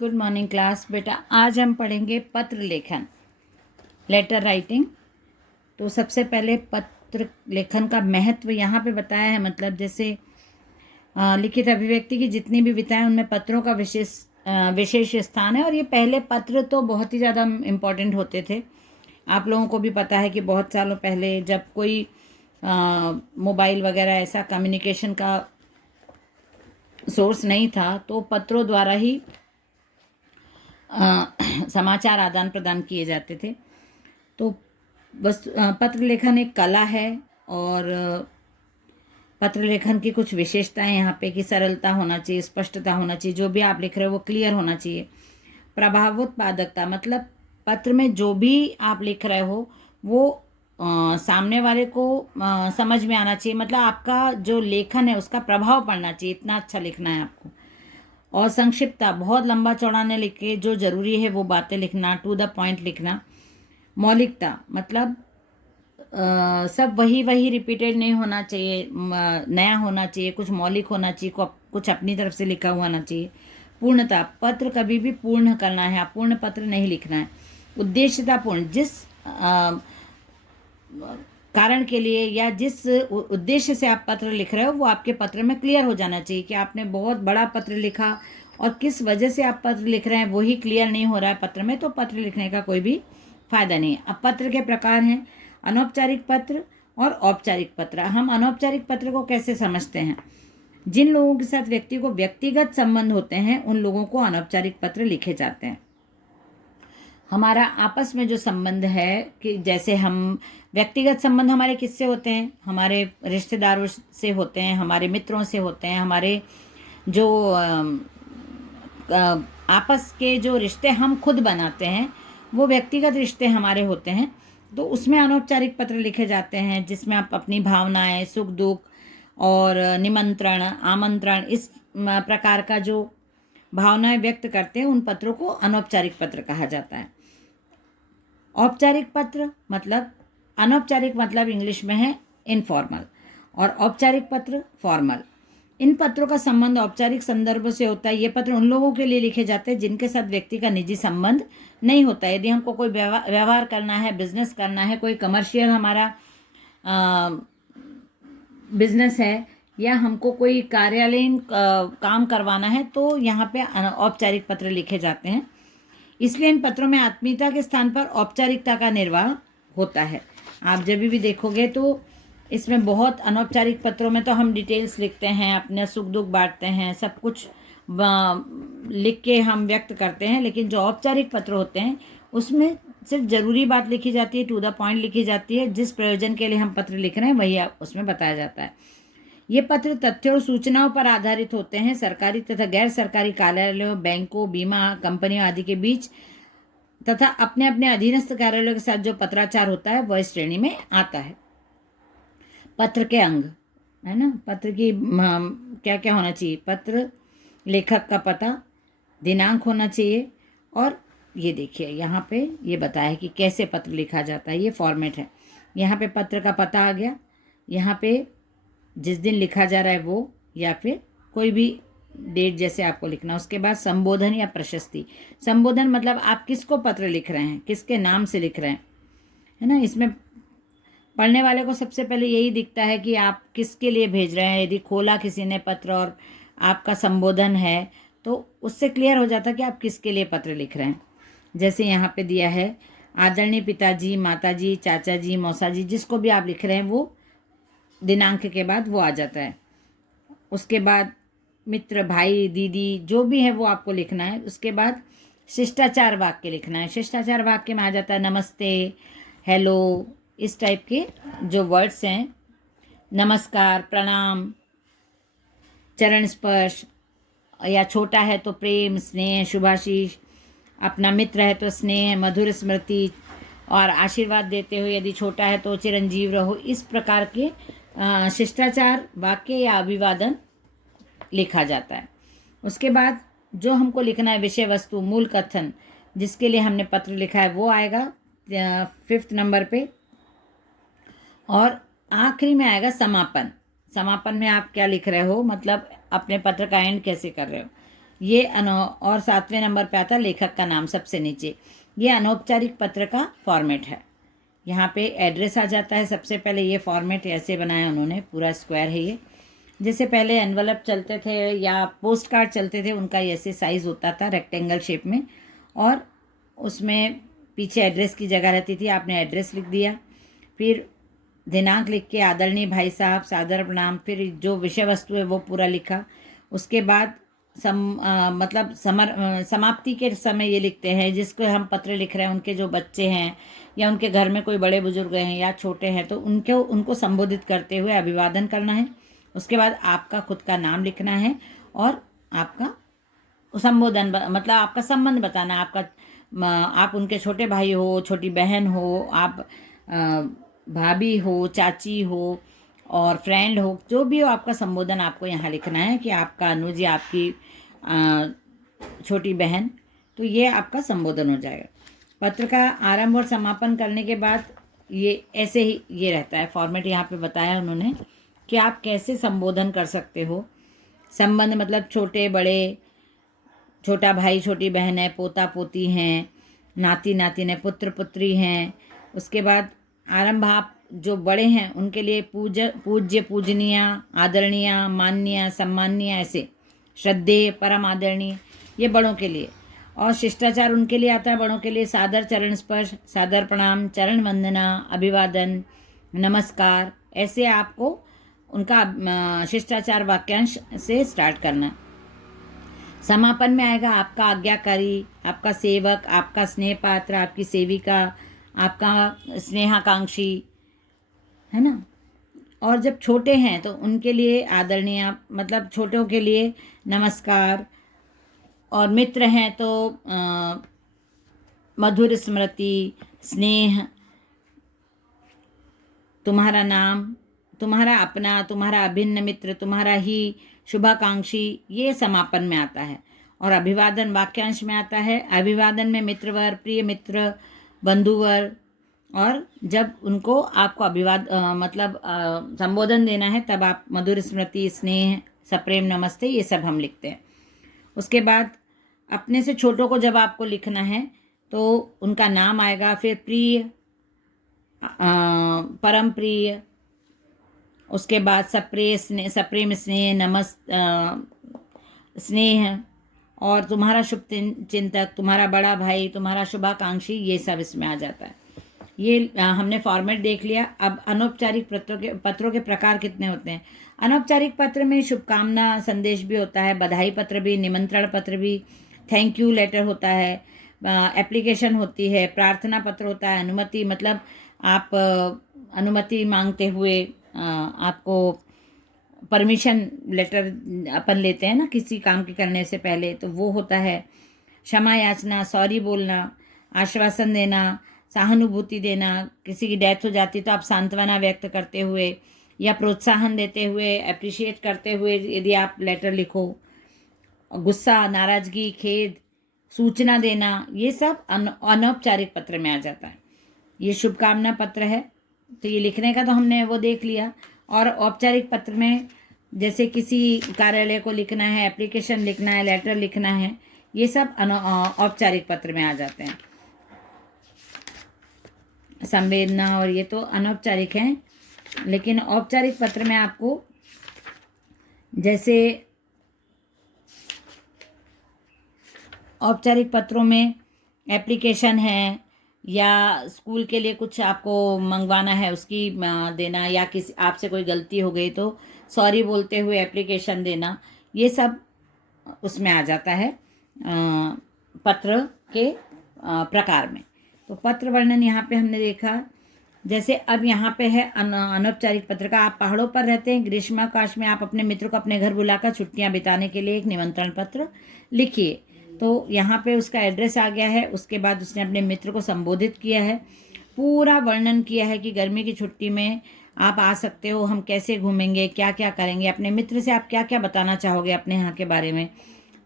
Good morning class. बेटा आज हम पढ़ेंगे पत्र लेखन, लेटर राइटिंग। तो सबसे पहले पत्र लेखन का महत्व यहाँ पे बताया है। मतलब जैसे लिखित अभिव्यक्ति की जितनी भी विधाएं उनमें पत्रों का विशेष स्थान है। और ये पहले पत्र तो बहुत ही ज़्यादा इम्पोर्टेंट होते थे। आप लोगों को भी पता है कि बहुत सालों पहले जब कोई मोबाइल वगैरह ऐसा कम्युनिकेशन का सोर्स नहीं था तो पत्रों द्वारा ही समाचार आदान प्रदान किए जाते थे। तो बस पत्र लेखन एक कला है। और पत्र लेखन की कुछ विशेषताएं यहाँ पे कि सरलता होना चाहिए, स्पष्टता होना चाहिए, जो भी आप लिख रहे हो वो क्लियर होना चाहिए। प्रभावोत्पादकता मतलब पत्र में जो भी आप लिख रहे हो वो सामने वाले को समझ में आना चाहिए। मतलब आपका जो लेखन है उसका प्रभाव पड़ना चाहिए, इतना अच्छा लिखना है आपको। और संक्षिप्तता, बहुत लंबा चौड़ा न लिखे, जो जरूरी है वो बातें लिखना, टू द पॉइंट लिखना। मौलिकता मतलब सब वही वही रिपीटेड नहीं होना चाहिए, नया होना चाहिए, कुछ मौलिक होना चाहिए, कुछ अपनी तरफ से लिखा हुआ होना चाहिए। पूर्णता, पत्र कभी भी पूर्ण करना है, आप पूर्ण पत्र नहीं लिखना है। उद्देश्यतापूर्ण, जिस कारण के लिए या जिस उद्देश्य से आप पत्र लिख रहे हो वो आपके पत्र में क्लियर हो जाना चाहिए कि आपने बहुत बड़ा पत्र लिखा और किस वजह से आप पत्र लिख रहे हैं वही क्लियर नहीं हो रहा है पत्र में, तो पत्र लिखने का कोई भी फायदा नहीं है। अब पत्र के प्रकार हैं अनौपचारिक पत्र और औपचारिक पत्र। हम अनौपचारिक पत्र को कैसे समझते हैं? जिन लोगों के साथ व्यक्ति को व्यक्तिगत संबंध होते हैं उन लोगों को अनौपचारिक पत्र लिखे जाते हैं। हमारा आपस में जो संबंध है कि जैसे हम व्यक्तिगत संबंध हमारे किससे होते हैं? हमारे रिश्तेदारों से होते हैं, हमारे मित्रों से होते हैं, हमारे जो आपस के जो रिश्ते हम खुद बनाते हैं वो व्यक्तिगत रिश्ते हमारे होते हैं। तो उसमें अनौपचारिक पत्र लिखे जाते हैं जिसमें आप अपनी भावनाएं, सुख दुख और निमंत्रण, आमंत्रण, इस प्रकार का जो भावनाएं व्यक्त करते हैं उन पत्रों को अनौपचारिक पत्र कहा जाता है। औपचारिक पत्र मतलब, अनौपचारिक मतलब इंग्लिश में है इनफॉर्मल और औपचारिक पत्र फॉर्मल। इन पत्रों का संबंध औपचारिक संदर्भ से होता है। ये पत्र उन लोगों के लिए लिखे जाते हैं जिनके साथ व्यक्ति का निजी संबंध नहीं होता। यदि हमको कोई व्यवहार करना है, बिजनेस करना है, कोई कमर्शियल हमारा बिजनेस है या हमको कोई कार्यालयीन काम करवाना है तो यहाँ पे औपचारिक पत्र लिखे जाते हैं। इसलिए इन पत्रों में आत्मीयता के स्थान पर औपचारिकता का निर्वाह होता है। आप जब भी देखोगे तो इसमें बहुत अनौपचारिक पत्रों में तो हम डिटेल्स लिखते हैं, अपने सुख दुख बांटते हैं, सब कुछ लिख के हम व्यक्त करते हैं। लेकिन जो औपचारिक पत्र होते हैं उसमें सिर्फ ज़रूरी बात लिखी जाती है, टू द पॉइंट लिखी जाती है। जिस प्रयोजन के लिए हम पत्र लिख रहे हैं वही उसमें बताया जाता है। ये पत्र तथ्यों और सूचनाओं पर आधारित होते हैं। सरकारी तथा गैर सरकारी कार्यालयों, बैंकों, बीमा कंपनियों आदि के बीच तथा अपने अपने अधीनस्थ कार्यालयों के साथ जो पत्राचार होता है वह इस श्रेणी में आता है। पत्र के अंग है ना, पत्र की क्या क्या होना चाहिए? पत्र लेखक का पता, दिनांक होना चाहिए। और ये देखिए यहाँ पे ये बताया है कि कैसे पत्र लिखा जाता है। ये फॉर्मेट है। यहाँ पे पत्र का पता आ गया, यहाँ पे जिस दिन लिखा जा रहा है वो, या फिर कोई भी डेट जैसे आपको लिखना। उसके बाद संबोधन या प्रशस्ति। संबोधन मतलब आप किसको पत्र लिख रहे हैं, किसके नाम से लिख रहे हैं, है ना। इसमें पढ़ने वाले को सबसे पहले यही दिखता है कि आप किसके लिए भेज रहे हैं। यदि खोला किसी ने पत्र और आपका संबोधन है तो उससे क्लियर हो जाता है कि आप किसके लिए पत्र लिख रहे हैं। जैसे यहाँ पे दिया है आदरणीय पिताजी, माताजी, चाचा जी, मौसा जी, जिसको भी आप लिख रहे हैं वो दिनांक के बाद वो आ जाता है। उसके बाद मित्र, भाई, दीदी, जो भी है वो आपको लिखना है। उसके बाद शिष्टाचार वाक्य लिखना है। शिष्टाचार वाक्य में आ जाता है नमस्ते, हेलो, इस टाइप के जो वर्ड्स हैं। नमस्कार, प्रणाम, चरण स्पर्श, या छोटा है तो प्रेम, स्नेह, शुभाशीष, अपना मित्र है तो स्नेह, मधुर स्मृति, और आशीर्वाद देते हुए यदि छोटा है तो चिरंजीव रहो। इस प्रकार के शिष्टाचार वाक्य या अभिवादन लिखा जाता है। उसके बाद जो हमको लिखना है विषय वस्तु, मूल कथन, जिसके लिए हमने पत्र लिखा है वो आएगा 5th नंबर पे। और आखिरी में आएगा समापन। समापन में आप क्या लिख रहे हो, मतलब अपने पत्र का एंड कैसे कर रहे हो। ये और 7वें नंबर पे आता है लेखक का नाम सबसे नीचे। ये अनौपचारिक पत्र का फॉर्मेट है। यहाँ पे एड्रेस आ जाता है सबसे पहले। ये फॉर्मेट ऐसे बनाया उन्होंने, पूरा स्क्वायर है ये। जैसे पहले एनवलप चलते थे या पोस्ट कार्ड चलते थे, उनका ऐसे साइज़ होता था रेक्टेंगल शेप में, और उसमें पीछे एड्रेस की जगह रहती थी। आपने एड्रेस लिख दिया, फिर दिनांक लिख के आदरणीय भाई साहब सादर प्रणाम, फिर जो विषय वस्तु है वो पूरा लिखा। उसके बाद मतलब समाप्ति के समय ये लिखते हैं जिसको हम पत्र लिख रहे हैं, उनके जो बच्चे हैं या उनके घर में कोई बड़े बुजुर्ग हैं या छोटे हैं, तो उनको संबोधित करते हुए अभिवादन करना है। उसके बाद आपका खुद का नाम लिखना है और आपका संबोधन मतलब आपका संबंध बताना, आप उनके छोटे भाई हो, छोटी बहन हो, आप भाभी हो, चाची हो और फ्रेंड हो, जो भी हो, आपका संबोधन आपको यहाँ लिखना है कि आपका अनुज या आपकी छोटी बहन। तो ये आपका संबोधन हो जाएगा। पत्र का आरंभ और समापन करने के बाद ये ऐसे ही ये रहता है फॉर्मेट। यहाँ पे बताया उन्होंने कि आप कैसे संबोधन कर सकते हो। संबंध मतलब छोटे बड़े, छोटा भाई छोटी बहन है, पोता पोती हैं, नाती नातिन है, पुत्र पुत्री हैं। उसके बाद आरंभ आप जो बड़े हैं उनके लिए पूज्य पूजनीय, आदरणीय, माननीय, सम्माननीय, ऐसे श्रद्धेय, परम आदरणीय, ये बड़ों के लिए। और शिष्टाचार उनके लिए आता है बड़ों के लिए, सादर चरण स्पर्श, सादर प्रणाम, चरण वंदना, अभिवादन, नमस्कार, ऐसे आपको उनका शिष्टाचार वाक्यांश से स्टार्ट करना है। समापन में आएगा आपका आज्ञाकारी, आपका सेवक, आपका स्नेह पात्र, आपकी सेविका, आपका स्नेहाकांक्षी, है ना। और जब छोटे हैं तो उनके लिए आदरणीय, मतलब छोटों के लिए नमस्कार। और मित्र हैं तो मधुर स्मृति, स्नेह, तुम्हारा नाम, तुम्हारा अपना, तुम्हारा अभिन्न मित्र, तुम्हारा ही शुभाकांक्षी, ये समापन में आता है। और अभिवादन वाक्यांश में आता है। अभिवादन में मित्रवर, प्रिय मित्र, बंधुवर, और जब उनको आपको मतलब संबोधन देना है तब आप मधुर स्मृति, स्नेह, सप्रेम नमस्ते, ये सब हम लिखते हैं। उसके बाद अपने से छोटों को जब आपको लिखना है तो उनका नाम आएगा, फिर प्रिय, परम प्रिय, उसके बाद सप्रेम स्नेह, स्नेह, और तुम्हारा शुभ चिंतक, तुम्हारा बड़ा भाई, तुम्हारा शुभाकांक्षी, ये सब इसमें आ जाता है। ये हमने फॉर्मेट देख लिया। अब अनौपचारिक पत्रों के प्रकार कितने होते हैं। अनौपचारिक पत्र में शुभकामना संदेश भी होता है, बधाई पत्र भी, निमंत्रण पत्र भी, थैंक यू लेटर होता है, एप्लीकेशन होती है, प्रार्थना पत्र होता है, अनुमति मतलब आप अनुमति मांगते हुए आपको परमिशन लेटर अपन लेते हैं ना किसी काम के करने से पहले, तो वो होता है। क्षमा याचना, सॉरी बोलना, आश्वासन देना, सहानुभूति देना, किसी की डेथ हो जाती तो आप सांत्वना व्यक्त करते हुए या प्रोत्साहन देते हुए, अप्रिशिएट करते हुए यदि आप लेटर लिखो। गुस्सा, नाराजगी, खेद, सूचना देना, ये सब अनौपचारिक पत्र में आ जाता है। ये शुभकामना पत्र है, तो ये लिखने का तो हमने वो देख लिया। और औपचारिक पत्र में जैसे किसी कार्यालय को लिखना है, एप्लीकेशन लिखना है, लेटर लिखना है, ये सब औपचारिक पत्र में आ जाते हैं। संवेदना और ये तो अनौपचारिक हैं, लेकिन औपचारिक पत्र में आपको जैसे औपचारिक पत्रों में एप्लीकेशन है या स्कूल के लिए कुछ आपको मंगवाना है उसकी देना, या किसी आपसे कोई गलती हो गई तो सॉरी बोलते हुए एप्लीकेशन देना, ये सब उसमें आ जाता है पत्र के प्रकार में। तो पत्र वर्णन यहाँ पे हमने देखा। जैसे अब यहाँ पे है अनौपचारिक पत्र का। आप पहाड़ों पर रहते हैं, ग्रीष्मावकाश में आप अपने मित्र को अपने घर बुलाकर छुट्टियाँ बिताने के लिए एक निमंत्रण पत्र लिखिए। तो यहाँ पे उसका एड्रेस आ गया है। उसके बाद उसने अपने मित्र को संबोधित किया है, पूरा वर्णन किया है कि गर्मी की छुट्टी में आप आ सकते हो, हम कैसे घूमेंगे, क्या क्या करेंगे, अपने मित्र से आप क्या क्या बताना चाहोगे अपने यहाँ के बारे में,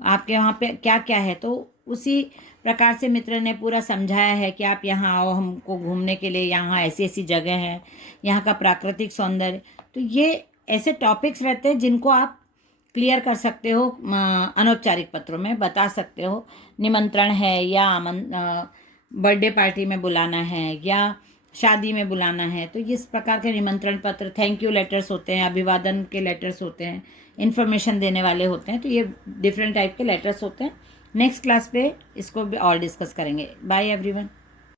आपके वहाँ पे क्या क्या है। तो उसी प्रकार से मित्र ने पूरा समझाया है कि आप यहाँ आओ, हमको घूमने के लिए यहाँ ऐसी ऐसी जगह है, यहाँ का प्राकृतिक सौंदर्य। तो ये ऐसे टॉपिक्स रहते हैं जिनको आप क्लियर कर सकते हो अनौपचारिक पत्रों में, बता सकते हो निमंत्रण है या बर्थडे पार्टी में बुलाना है या शादी में बुलाना है, तो इस प्रकार के निमंत्रण पत्र, थैंक यू लेटर्स होते हैं, अभिवादन के लेटर्स होते हैं, इन्फॉर्मेशन देने वाले होते हैं, तो ये डिफरेंट टाइप के लेटर्स होते हैं। नेक्स्ट क्लास पे इसको भी और डिस्कस करेंगे। Bye everyone.